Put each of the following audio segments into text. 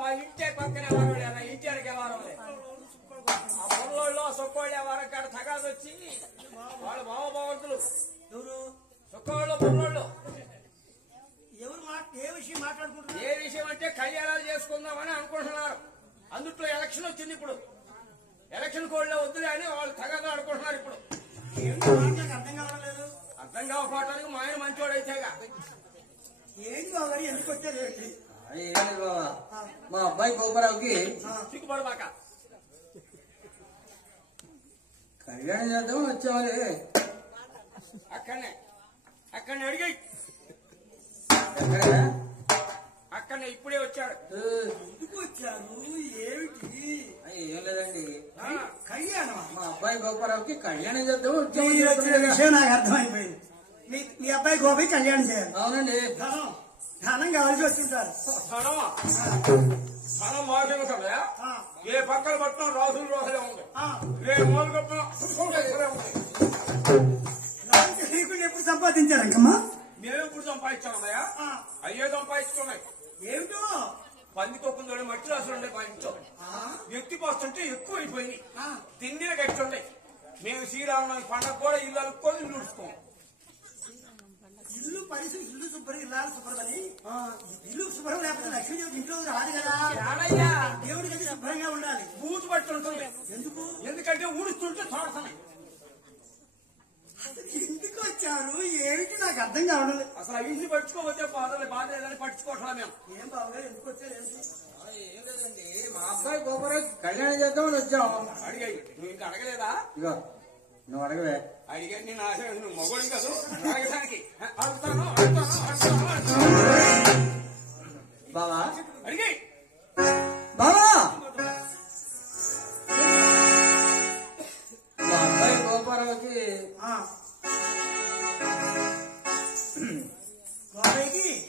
మా ఇంటే పక్కనే వారు ఇంటి అడిగే వారు ఆ పొలంలో సొక్కోళ్ళే వారు కాడ తగాదు వచ్చి వాళ్ళు భావభావంతులు సొక్కోళ్ళు పొలంలో ఏ విషయం అంటే కళ్యాణాలు చేసుకుందామని అనుకుంటున్నారు. అందుట్లో ఎలక్షన్ వచ్చింది. ఇప్పుడు ఎలక్షన్ కోడ్లో వద్దులే అని వాళ్ళు తగాదు ఆడుకుంటున్నారు. ఇప్పుడు అర్థం కావటానికి మా ఆయన మంచోడైతేగా ఏంటి బాబా ఎందుకు వచ్చారు? మా అబ్బాయి గోపరావుకి సిగ్గుపడబాక కళ్యాణం చేద్దాం వచ్చామని అక్కడనే అడిగాయి. అక్కడనే ఇప్పుడే వచ్చాడు. ఎందుకు వచ్చారు? ఏమిటి? ఏం లేదండి, కళ్యాణం. మా అబ్బాయి గోపరావుకి కళ్యాణం చేద్దాం విషయం నాకు అర్థమైపోయింది. మీ అబ్బాయి గోపి కళ్యాణం చేయాలి. అవునండి. ధనం కావాల్సి వస్తుంటారు. మనం మాట్లాడు కదా, ఏ పక్కన పట్టినా రాసులు రోజులే ఉంది. ఏ మూలు కట్టినా నీకు ఎప్పుడు సంపాదించారంకమ్మా? మేము ఎప్పుడు సంపాదించామయ్యా? అయ్యే సంపాదించుకున్నాయి. ఏమిటో పందికొక్కుందో మట్టి రాసులు ఉండే పంచం ఎత్తి పోస్తుంటే ఎక్కువ అయిపోయింది. తిండిన గట్టి ఉంటాయి. మేము శ్రీరామనవమి పండగ కూడా ఇల్లు అలుక్కొని ఇల్లు ఉడుచుకోం. ఇల్లు పరిస్థితి ఇల్లు శుభ్రం ఇల్లాలు శుభ్రమని ఇల్లు శుభ్రం లేకపోతే లక్ష్మీదేవి ఇంట్లో రాదు కదా. దేవుడి గది శుభ్రంగా ఉండాలి. బూజు పట్టి ఉంటుంది. ఎందుకంటే ఊడుస్తుంటే తోడుతున్నాయి. ఎందుకు వచ్చారు? ఏమిటి నాకు అర్థం కావడం లేదు. అసలు ఆ ఇంటిని పట్టుకోవచ్చే బాధ లేదని పట్టుకోవట్లా మేము. ఏం బాబుగారు ఎందుకు వచ్చారు? ఏం లేదండి, మా అబ్బాయి గోపరావుకి కళ్యాణం చేద్దామని వచ్చాం. అడిగాయి. నువ్వు ఇంకా అడగలేదా? ఇగో నువ్వు అడగవే. అడిగా నేను ఆశ నువ్వు మగోడి కాదు అడగడానికి. బావా అడిగాయి. బావా మా అబ్బాయి గోపరావుకి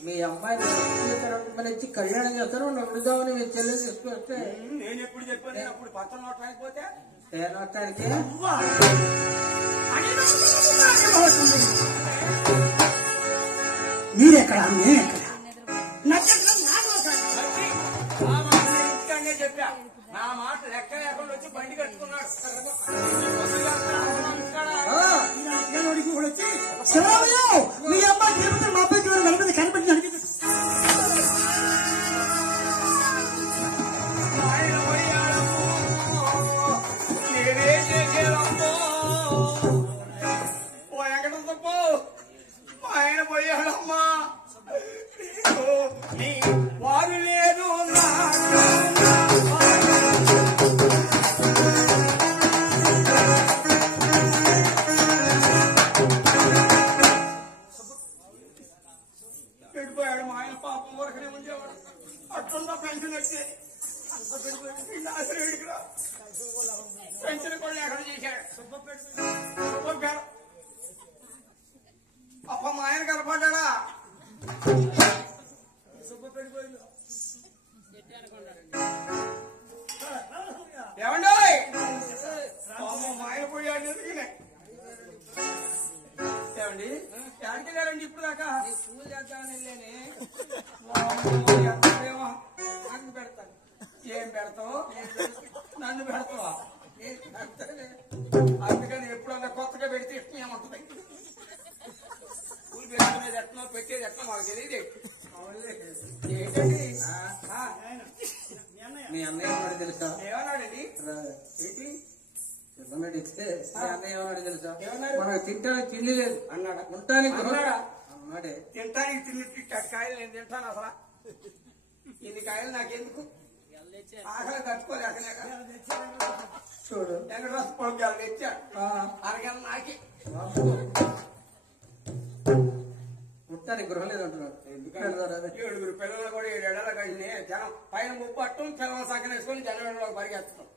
మీ అమ్మాయిని ఇచ్చి కళ్యాణం చేస్తారు. నడుదామని మీ చెల్లి తీసుకొస్తే నేను ఎప్పుడు చెప్పాను? నేను అప్పుడు పత్రం నోట్ రాకపోతే నోటానికి మీరెక్కడ? నేనెక్కడ? ఇంటికనే చెప్పా. నా మాట లెక్క లేకుండా వచ్చి బండి కట్టుకున్నాడు. వచ్చి మీ అమ్మాయి తిరుపతి మా అబ్బాయి నడిపి కనిపెట్టి నడిపి ఆయన పోయాడమ్మా. వారు లేదు వెళ్ళిపోయాడు. మా ఆయన పాపం వరకనే ఉండేవాడు. అట్లా పెన్షన్ వచ్చేది. పెన్షన్ కూడా ఎక్కడ చేశాడు. అప్ప మా ఆయన కనపడ్డా. ఏమండి మా ఆయన పోయాడు. ఎందుకనే ఏమండి ఎక్కడికి వెళ్ళారండి ఇప్పుడు దాకా? పూజ చేద్దామని వెళ్ళానే. నన్ను పెడతాను. ఏం పెడతావు? నన్ను పెడతావా? అందుకని ఎప్పుడన్నా కొత్తగా పెడితే ఇష్టం ఏమంటుంది? పూలు పెట్టుకునేది ఎట్నో పెట్టేది ఎట్నో మాకు తెలియదు. ఏంటండి మీ అన్నయ్య ఉన్నాడు తెలుసా? ఏమన్నాడండి? ఏంటి చెప్పమేటి ఇస్తే మీ అన్నయ్య ఏమన్నాడు తెలుసా? మనకు తింటానికి తిండి లేదు అన్నాడు. ఉంటానికి అన్నాడే. తింటానికి తిండి కాయలు నేను తింటాను. అసలు ఇన్ని కాయలు నాకెందుకు? ఆకలి తట్టుకోలేకనే చూడు వెంకటరాసు పొలం తెచ్చాడు. అరగల నాకి ఉంటానికి గృహం లేదు అంటున్నాడు. 7 పిల్లలు కూడా 7 ఏళ్ళ కలిసి జనం పైన ముప్పట్టం పిల్లల సంఖ్య వేసుకొని జనవరిలో పరిగెత్తడం.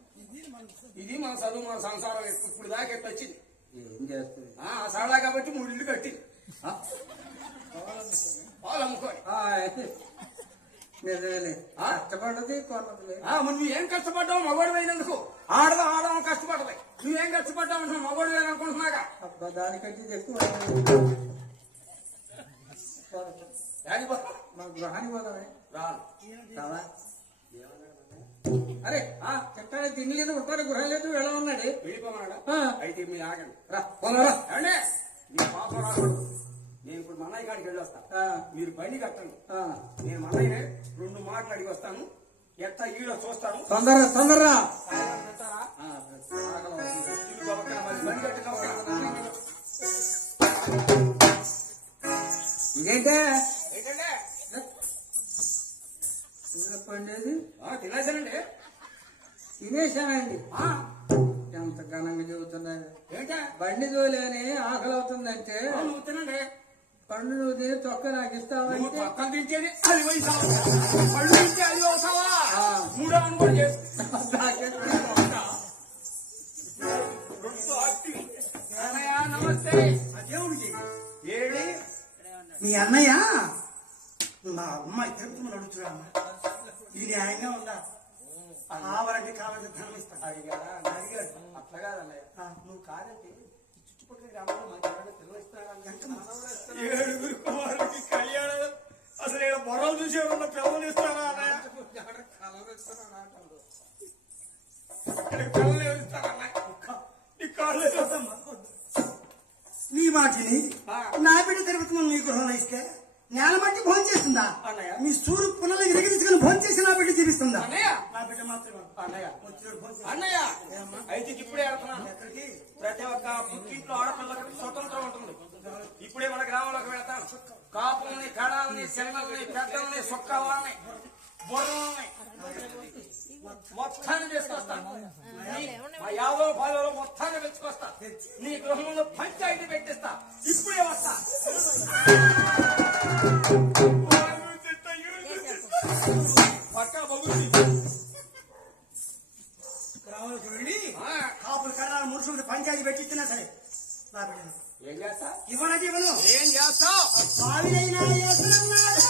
ఇది మన చదువు మన సంసారం ఇప్పుడు దాకా ఎట్టు వచ్చింది. ఏం చేస్తుంది? సరళా కాబట్టి 3 ఇళ్ళు కట్టింది. పాలు అమ్ముకోని కష్టపడ్డది కొన్నది. నువ్వేం కష్టపడ్డావు? మగోడు పోయినందుకు ఆడదాం కష్టపడలే. నువ్వేం కష్టపడ్డావు అంటున్నా? మగోడు వేయాలనుకుంటున్నాగా. దానికంటే ఎక్కువ మా గృహానికి పోదామే రాను. రావా? అరే చెట్టాడు తిండి లేదు ఉంటాడు గృహం లేదు వెళ్ళమన్నాడు. వెళ్ళిపోమన్నాడా? అయితే మీరు ఆగండి. రా పోదారా. ఏమండి? మీ పాపం రాకూడదు. నేను ఇప్పుడు మన్నయ్య కాడికి వెళ్ళి వస్తా. మీరు బండి కట్టండి. నేను మన్నయ్య 2 మాటలు అడిగి వస్తాను. ఎట్లా ఈడో చూస్తాను. తొందరరా బండి కట్టిన ఇదేంటే ఏంటంటే పండేది తినేసానండి. తినేశానండి. ఎంత ఘనంగా చెబుతున్నారు. ఏంటా బండి తోలేని ఆకలి అవుతుందంటే నువ్వు తినండి. పండు నువ్వు తిని తొక్క నాకు ఇస్తావంటే పక్కన తింటేనే అది వయసావా, పళ్ళు తింటే అది వస్తావా, 3వ కూడా నమస్తే. అదేమిటి ఏడి మీ అన్నయ్య మా అమ్మాయి తిరుపతి అడుగుతున్నాడమ్మా. ఇది న్యాయంగా ఉందా? కావాలంటే కావాలంటే ధనం ఇస్తాను. అడిగాడు. అట్లా కాదన్నయ్య, నువ్వు కాదంటే చుట్టుపక్కల గ్రామాల్లో మనకి ఎవరైనా తెలివిస్తున్నాడు. 7 కుమారుడికి కళ్యాణం. అసలు ఇక్కడ బొర్రలు చూసి ఎవరన్నా పిల్లలు ఇస్తారా అన్నయ్య? పిల్లలు ఇస్తారన్నయ్య. నీ కాళ్ళు నీ మాటిని నా బిడ్డ తిరుపతి నీ గృహంలో ఇస్తే నేల మట్టి భోజనం చేస్తుందా? అన్నయ్య మీ సూరు పునలు విరిగించుకుని భోజనం చేసి నా బిడ్డ జీవిస్తుందా? అన్నయ్య నా బిడ్డ మాత్రమే. అన్నయ్య వచ్చాడు భోజనం. అన్నయ్య అయితే ఇప్పుడే వెళ్తున్నాను. ఎక్కడికి? ప్రతి ఒక్క పుట్టింట్లో ఆడపిల్లకి స్వతంత్రం ఉంటుంది. ఇప్పుడే మన గ్రామంలోకి వెళ్తాను. కాపుల్ని, కడాలని, శనగల్ని, పెద్దల్ని, సొక్కవాళ్ళని, బుర్రల్ని మొత్తాన్ని తీసుకొస్తాను. మా 50 పాలలో మొత్తాన్ని తెచ్చుకొస్తా. నీ గృహంలో పంచాయతీ పెట్టిస్తా. ఇప్పుడే వస్తా. పక్క బొగుడి గ్రామంలోకి వెళ్ళి కాపులు కర్రాలు మురుసులు పంచాయతీ పెట్టిస్తున్నా సరే నా బిడ్డ ఏం చేస్తా? ఇవ్వనది ఇవ్వను. ఏం చేస్తావు? స్వామినైనా యేసునన్నాడు.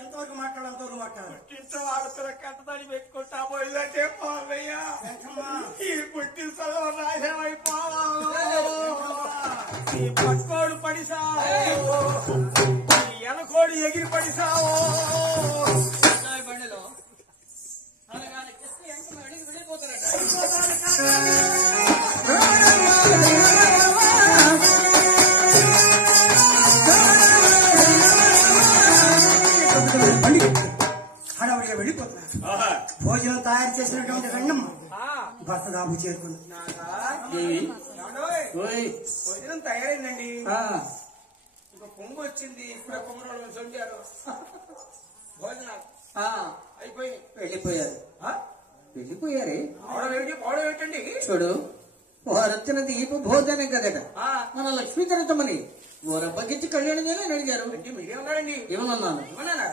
ఎంతవరకు మాట్లాడాలంతవరకు మాట్లాడాలి. పుట్టింట్లో ఆడపిల్ల కట్టదని పెట్టుకుంటా పోయిందంటే పోవయ్యా. ఈ పుట్టి చదువు నాశనమైపోవా. ఈ పట్టుకోడు పడిసావు, ఈ ఎనకోడు ఎగిరి పడిసావు. బండిలో హడావుడిగా వెళ్ళిపోతున్నారు. భోజనం తయారు చేసినటువంటి రంగమ్మ భర్త దాబు చేరుకుంది. భోజనం తయారైందండి. ఇంకా పొంగు వచ్చింది. ఇప్పుడే పొంగరోళ్ళు సొంటారు. భోజనాలు అయిపోయి వెళ్ళిపోయారు. వెళ్ళిపోయారే పౌడం ఏంటండి? చూడు వారొచ్చిన దీప భోజనం కదట. మన లక్ష్మీ తరతమని ఊరబ్బకిచ్చి కళ్యాణం చేయాలని అడిగారు. అంటే మీరే ఉన్నారండి? ఏమన్నాను?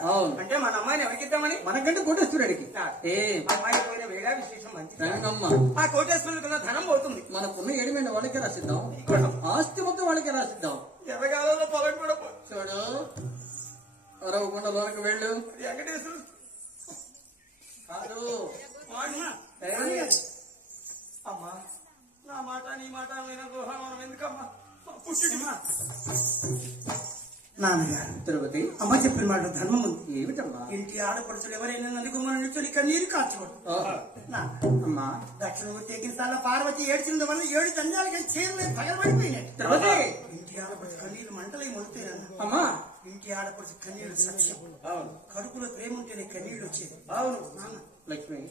అవును. అంటే మన అమ్మాయిని ఎవరికిద్దామని? మనకంటే కోటేశ్వరుడికి. అమ్మాయి పోయిన వేళ విశేషం మంచిది. రంగమ్మ ఆ కోటేశ్వరుడికి ధనం పోతుంది. మనకున్న 7 మీద వాళ్ళకి రాసిద్దాం. ఆస్తి మొత్తం వాళ్ళకి రాసిద్దాం. ఎర్రగాలలో పొలం కూడా చూడు అరవకుండా లోనకి వెళ్ళు. వెంకటేశ్వరుడు కాదు అమ్మా, నా మాట నీ మాట మనం ఎందుకమ్మా? పుట్టిమా నాన్నగారు తిరుపతి అమ్మ చెప్పిన మాట ధర్మం ఉంది. ఏమిటమ్మా? ఇంటి ఆడపడుచులు ఎవరైనా నలుగుమని నిల్చొని కన్నీరు కార్చకూడదు. అమ్మా దక్షిణ తెగిన సార్ల పార్వతి ఏడ్చిన వల్ల 7 దండాలకి చీరలే పగలబడిపోయినాయి. ఇంటి ఆడపడుచు కన్నీరు మంటలై మొలుతాయన్న. అమ్మా ఇంటి ఆడపడుచు కన్నీరు సత్యం. కడుపులో ప్రేమ ఉంటేనే కన్నీళ్ళు వచ్చేది. అవును నాన్న లక్ష్మి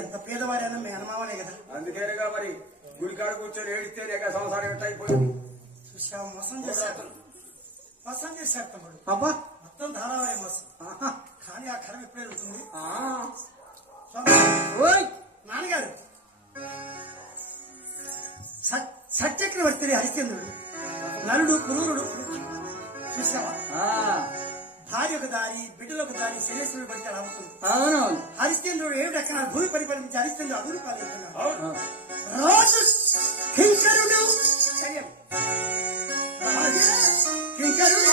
ఎంత పేదవారైనా మేనమావలే కదా. అందుకేగా మరి గుడికాడ కూర్చొని ఏడిస్తే సంసారం ఎట్లా అయిపోయింది. చూసావు మోసం చేశాడు. మోసం చేశాడు తమ్ముడు. అబ్బా మొత్తం ధారావారి మోసం. కానీ ఆ కరం ఎప్పుడు వెళ్తుంది? నాన్నగారు సచక్రవర్తి హరిశ్చంద్రుడు నలుడు పురూరుడు చూసావా? భార్య ఒక దారి బిడ్డలకు దారి శనేశ్వరుడు పడితే అలా అవుతుంది. అవునవును. హరిశ్చంద్రుడు 7 ఎకరాల భూమి పరిపాలించి హరిశ్చంద్రుడు అదులు పాలవుతున్నాడు. రాజు కింకరుడు కింకరుడు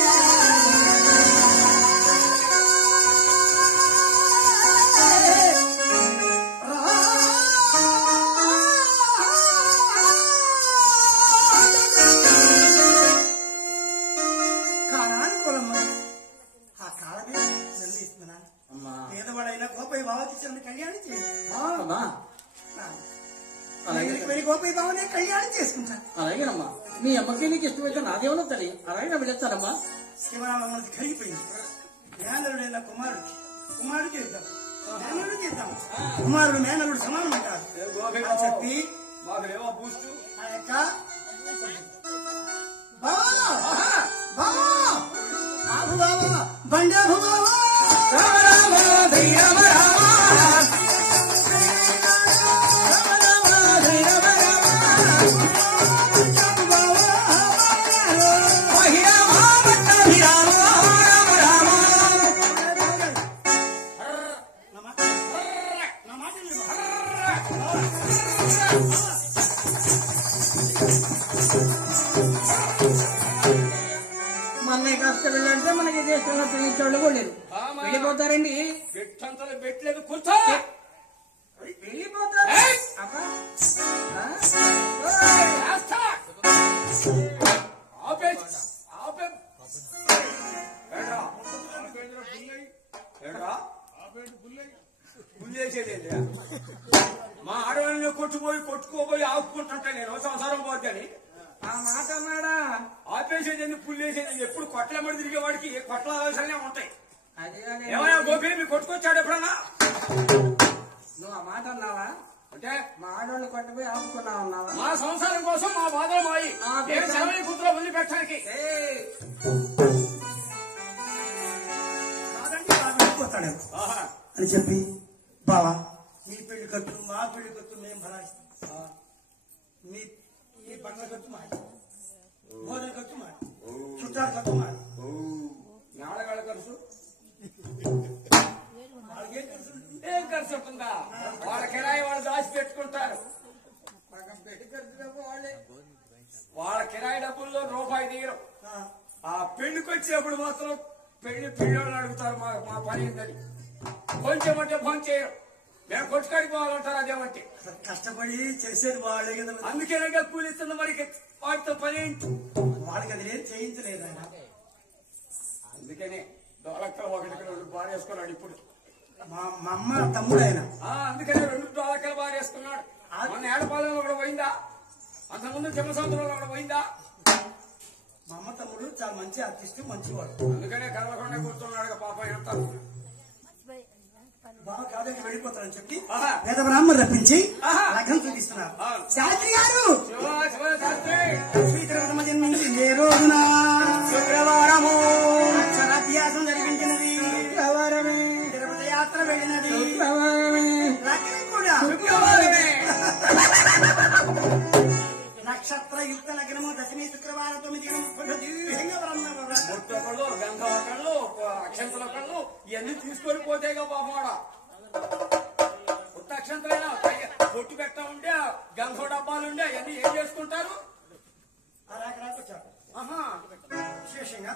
పేదవాడైనా గోపయ్య బావ తీసుకుని కళ్యాణం చేయాలి గోపయ్య బావనే కళ్యాణం చేసుకుంటాను. అలాగేనమ్మా. మీ అమ్మకి నీకు ఇష్టమైతే నాదేమన్నా తల్లి అలాగే వెళ్ళొచ్చానమ్మా. శివరామ మనకి కలిగిపోయింది. మేనలుడైన కుమారుడికి ఇద్దాం, మేనలుడికి ఇద్దాం. కుమారుడు మేనలుడు సమానం అంటారు చెప్పి ఆ యొక్క బండే మన కష్టపడంటే మనకి దేశంలో తెలియచోళ్ళు కూడా లేదు. వెళ్ళిపోతారండి. పెట్టలేదు కూర్చో. వెళ్ళిపోతారు. మా ఆడవాళ్ళని కొట్టుకోబోయి ఆపుకుంటుంటా నేను సంసారం పోద్దని ఆ మాట అన్నాడా? ఆపేసేది పుల్లేసేది ఎప్పుడు కొట్లమడి తిరిగేవాడికి కొట్ల ఆలోచనలే ఉంటాయి. అదే ఏమైనా గోపి మీ కొట్టుకొచ్చాడు ఎప్పుడన్నా? నువ్వు ఆ మాట అన్నావా? అంటే మా ఆడవాళ్ళు కొట్టుపోయి ఆపుకున్నావు అన్నావా? మా సంసారం కోసం మా బాధలు మాయి సెలవు కూతురు వదిలిపెట్టడానికి వెళ్ళిపోతాడు అని చెప్పి బావా మీ పెళ్లి ఖర్చు మా పెళ్లి ఖర్చు మేము భరాయిస్తాం. మీ పండ్ల ఖర్చు మాది, భోజన ఖర్చు మాది, చుట్టాల ఖర్చు మాది. నాడగాళ్ళ ఖర్చు వాళ్ళకేం ఖర్చు ఏం ఖర్చు ఉంటుందా? వాళ్ళ కిరాయి వాళ్ళు దాచి పెట్టుకుంటారు. వాళ్ళ కిరాయి డబ్బుల్లో రూపాయి తీయరు. ఆ పెళ్లికి వచ్చేప్పుడు మాత్రం పెళ్లి అడుగుతారు మా పని ఏందని. కొంచెం అంటే ఫోన్ చేయరు. మేము కొట్టుకాడికి పోవాలంటారు. అదేమంటే కష్టపడి చేసేది వాళ్ళే కదా. అందుకేనే కూలిస్తుంది. మరి వాటితో పని వాళ్ళకి అది లేదు, చేయించలేదు ఆయన. అందుకనే డోలక్కలు ఒకటి బారేసుకున్నాడు ఇప్పుడు. మా అమ్మ తమ్ముడు ఆయన. అందుకనే 2 డోలక్కలు బారేసుకున్నాడు. మన ఏడపాలెంలో కూడా పోయిందా? అంతకుముందు జమ్మసముద్రంలో కూడా పోయిందా? మా అమ్మ తమ్ముడు చాలా మంచి ఆర్టిస్ట్, మంచివాడు. అందుకనే కదలకుండా కూర్చున్నాడు పాప. ఎంత బాగా కాదని వెళ్ళిపోతారని చెప్పి వేద బ్రాహ్మణులు రప్పించి లగ్నం చూపిస్తున్నారు. శాస్త్రి గారు శ్రీకరమ జన్మించింది ఏ రోజున శుక్రవారము అక్షరాభ్యాసం జరిపించినది, శుక్రవారమే తిరుపతి యాత్ర వెళ్ళినది, లగ్నం కూడా శుక్రవారమే. నక్షత్ర యుక్త లగ్నము దశమి శుక్రవారం 9 ముట్టొకళ్ళు, గంధ ఒకళ్ళు, అక్షంతలు ఒకళ్ళు ఇవన్నీ తీసుకొని పోతేగా పాపమాడ. కొత్త అక్షంతలైనా పొట్టు పెట్ట ఉండే, గంధ డబ్బాలు ఉండే అవన్నీ ఏం చేసుకుంటారు? విశేషంగా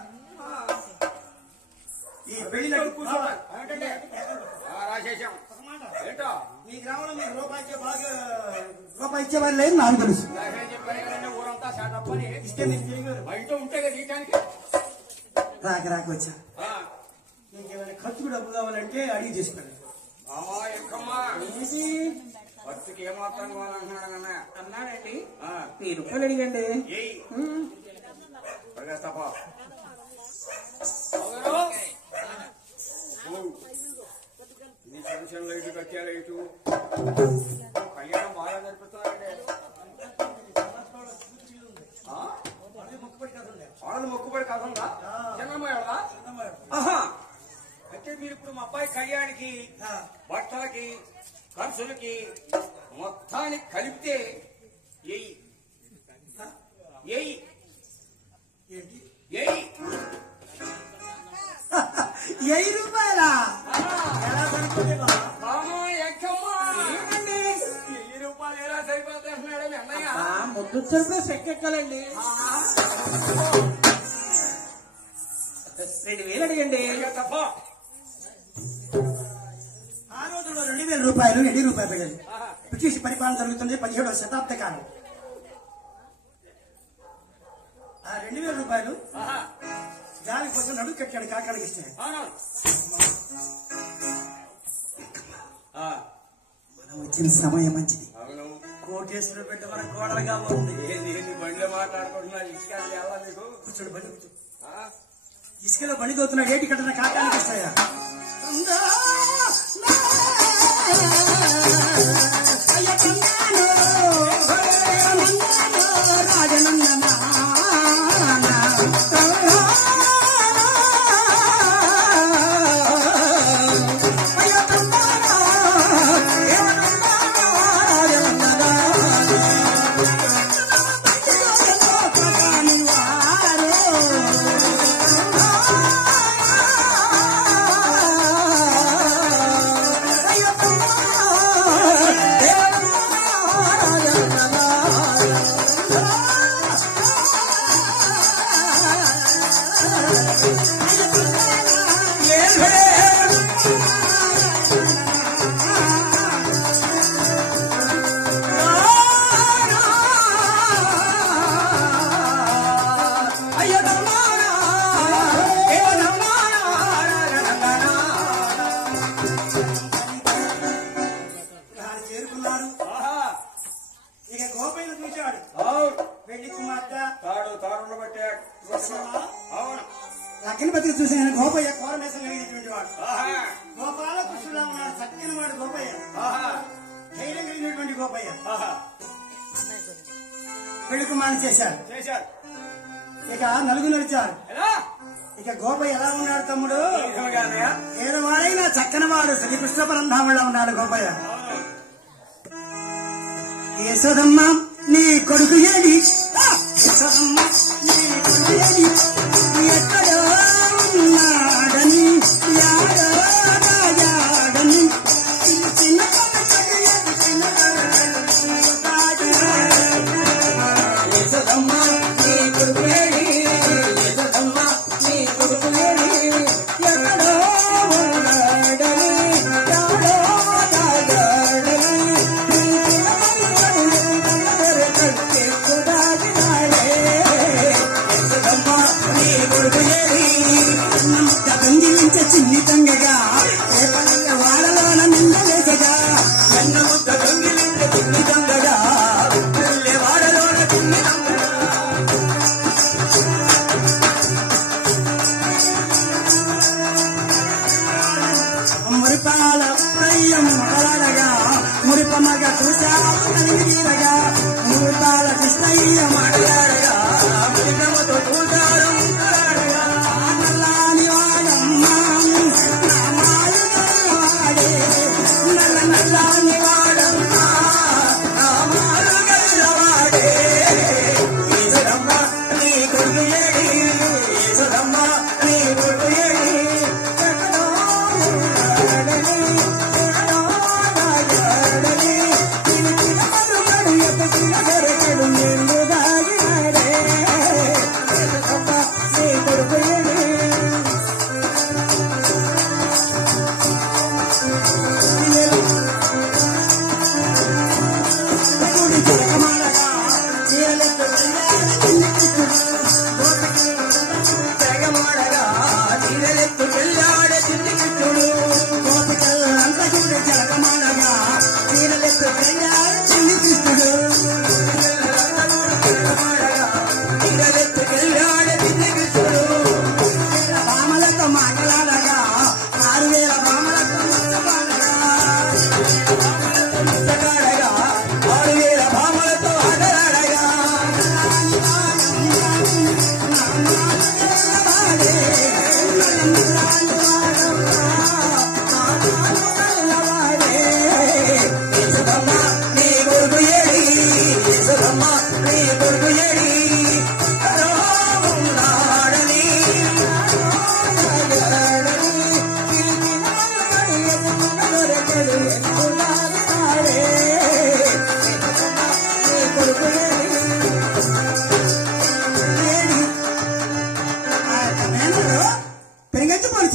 ఈ పెళ్లి కూర్చోవాలి. రాసేసాం ఏంటో మీ గ్రామంలో మీకు రూపాయి ఇచ్చేవారు లేదు నాకు తెలుసు. ఊరంతా షాటప్పని ఇస్తే మీరు తిరిగి బయట ఉంటే కదా తీయటానికి రాక వచ్చా. మీకేమైనా ఖర్చుకు డబ్బు కావాలంటే అడిగి చేసుకోండి. ఖర్చుకి ఏమాత్రం కావాలంటున్నాడు కన్నా అన్నాడండి. 1000 రూపాయలు అడిగండి. ఫంక్షన్ లైట్ కట్టాలి. లైటు కళ్యాణం బాగా జరిపిస్తున్నారండి. వాళ్ళని మొక్కుబడి కథ ఉందా? చిన్నమ్మాయి వాళ్ళ. అంటే మీరు ఇప్పుడు మా అబ్బాయి కళ్యాణికి బట్టలకి ఖర్చులకి మొత్తానికి కలిపితే 1000 రూపాయలా? ఎలా సరిపోతే రూపాయలు ఎలా సరిపోతున్నాడు అన్నయ్య? ముద్దు వచ్చినప్పుడు సెక్కెక్కాలండి. 2000 అడిగండి. ఆ రోజుల్లో 2000 రూపాయలు 20 రూపాయలు బ్రిటిష్ పరిపాలన జరుగుతుంది 17వ శతాబ్ద కాలం. ఆ 2000 రూపాయలు దాని కోసం నడుగు కట్టాడు కాకానికి ఇస్తాడు. మనం వచ్చిన సమయం మంచిది. కోటేశ్వరుడు బిడ్డ మన కోడలుగా ఉంది. బండిలో మాట్లాడుకుంటున్నా కూర్చోడు బండి కూర్చో. ఇసుకలో బండి తోతున్నాడు. ఏటి కట్టిన కాకానికి ఇస్తాయా లగ్నపత్రిక చూసిన గోపయ్య కోరమేసం కలిగినటువంటి వాడు. గోపాలకృష్ణుడా ఉన్నాడు. చక్కని వాడు గోపయ్య. ధైర్యం కలిగినటువంటి గోపయ్య. పెళ్లి కుమారుని చేశారు. ఇక నలుగురు నడిచారు. ఇక గోపయ్య ఎలా ఉన్నాడు తమ్ముడు? పేదవాడైనా చక్కని వాడు. శ్రీకృష్ణ పరంధాములా ఉన్నాడు గోపయ్య. యశోదమ్మ నీ కొడుకు ఏడి? యశోదమ్మ నీ కొడుకు ఏడి? ఎక్కడో ఉన్నాడని యాడో రాజాడని చిన్న యశోదమ్మ నీ కొడుకు ఏడి? యశోదమ్మ నీ కొడుకు ఏడి? ఎక్కడో ఉన్నాడని యాడో రాజాడని చిన్న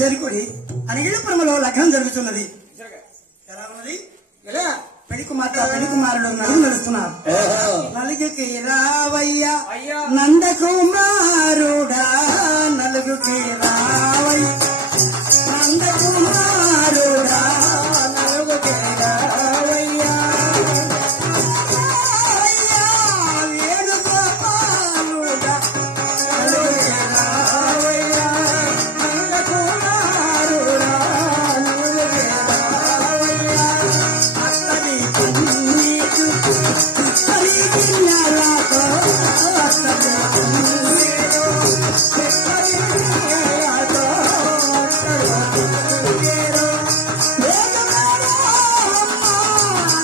చేరుకుని అనిగిలిపురములో లగ్నం జరుగుతున్నది. ఎలా ఉన్నది? పెళ్లి కుమారుడు నలుగు నడుస్తున్నారు. నలుగుకి రావయ్యా నందకుమారుడా, నలుగుకి రావయ్య నందకుమారుడా, నలుగుకి రావయ్యా వేణుగోపాలుడా, నలుగుకి రావయ్యా నందకుమారుడా, నలుగుకి రావయ్యా అత్తని కన్నీరు పరిగిన్నెలతో అత్తని కన్నీరు పరిగిన్నెలతో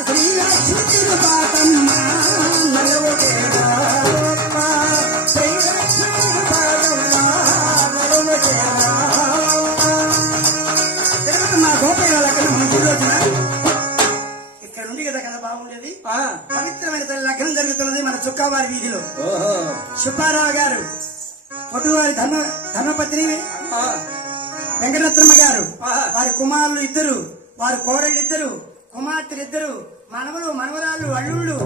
శ్రీలక్ష్మి తిరుపాతమ్మ నలుగుకే రావమ్మ, శ్రీలక్ష్మి తిరుపాతమ్మ నలుగుకే రావమ్మ. మా గోపయ్య లగ్నం మన గుడిలోచిన ఇక్కడ నుండి కదా కదా బాగుండేది. పవిత్రమైన తల్లి లగ్నం జరుగుతున్నది మన చుక్కావారి వీధిలో. సుబ్బారావు గారు పొట్టువారి ధర్మపత్ని వెంకటరత్నమ్మ గారు, వారి కుమారులు ఇద్దరు, వారి కోడళ్ళు ఇద్దరు, కుమార్తెలు ఇద్దరు, మనవలు మనవరాళ్ళు అల్లుళ్ళు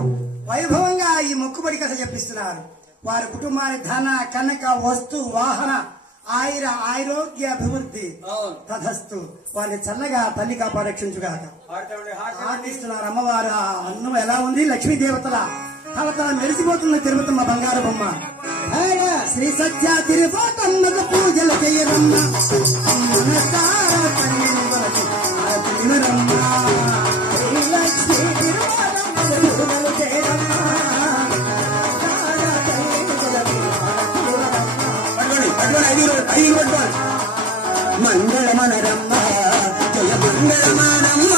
వైభవంగా ఈ మొక్కుబడి కథ చెప్పిస్తున్నారు. వారి కుటుంబాన్ని ధన కనక వస్తు వాహన ఆరోగ్య అభివృద్ధి తథస్తు వారిని చల్లగా తల్లి కాపారక్షించుగాక ఆర్టిస్తున్నారు. అమ్మవారు అన్నం ఎలా ఉంది? లక్ష్మీ దేవతల తల మెరిసిపోతున్న తిరుపతమ్మ బంగారు బొమ్మ. శ్రీ సత్య తిరుపతమ్మకు పూజలు చేయరమ్మ, శ్రీలక్ష్మీ తిరుపతమ్మకు పూజలు చేయరమ్మ. మంగళమనరమ్మ జయ మంగళమానమ్మ.